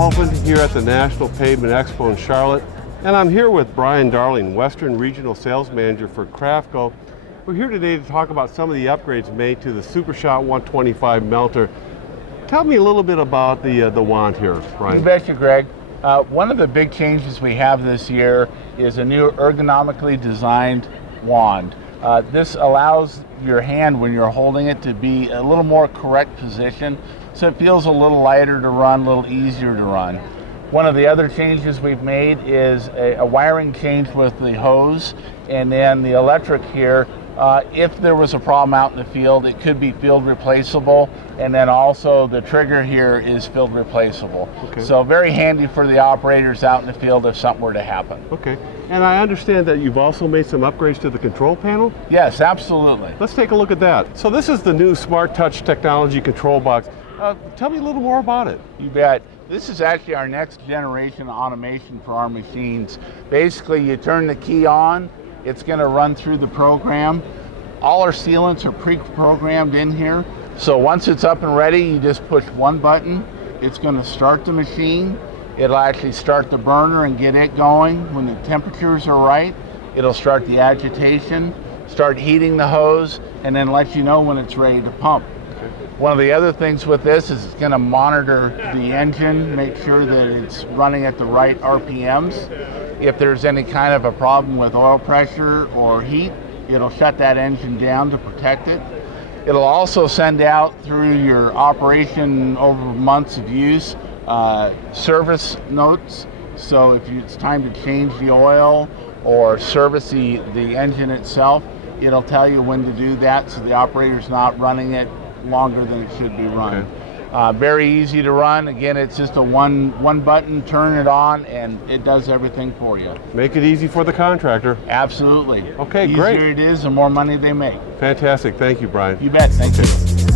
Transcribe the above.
Halpin here at the National Pavement Expo in Charlotte, and I'm here with Brian Darling, Western Regional Sales Manager for Crafco. We're here today to talk about some of the upgrades made to the Supershot 125 melter. Tell me a little bit about the wand here, Brian. You betcha, Greg. One of the big changes we have this year is a new ergonomically designed wand. This allows your hand when you're holding it to be a little more correct position, so it feels a little lighter to run, a little easier to run. One of the other changes we've made is a wiring change with the hose, and then the electric here. If there was a problem out in the field, it could be field replaceable, and then also the trigger here is field replaceable. Okay. So very handy for the operators out in the field if something were to happen. Okay, and I understand that you've also made some upgrades to the control panel? Yes, absolutely. Let's take a look at that. So this is the new Smart Touch technology control box. Tell me a little more about it. You bet. This is actually our next generation automation for our machines. Basically, you turn the key on, it's going to run through the program. All our sealants are pre-programmed in here. So once it's up and ready, you just push one button. It's going to start the machine. It'll actually start the burner and get it going. When the temperatures are right, it'll start the agitation, start heating the hose, and then let you know when it's ready to pump. One of the other things with this is it's going to monitor the engine, make sure that it's running at the right RPMs. If there's any kind of a problem with oil pressure or heat, it'll shut that engine down to protect it. It'll also send out through your operation over months of use service notes. So if it's time to change the oil or service the engine itself, it'll tell you when to do that so the operator's not running it longer than it should be run. Okay. Very easy to run. Again, it's just a one button, turn it on, and it does everything for you. Make it easy for the contractor. Absolutely. Okay, the great. easier it is, the more money they make. Fantastic. Thank you, Brian. You bet. Thank you.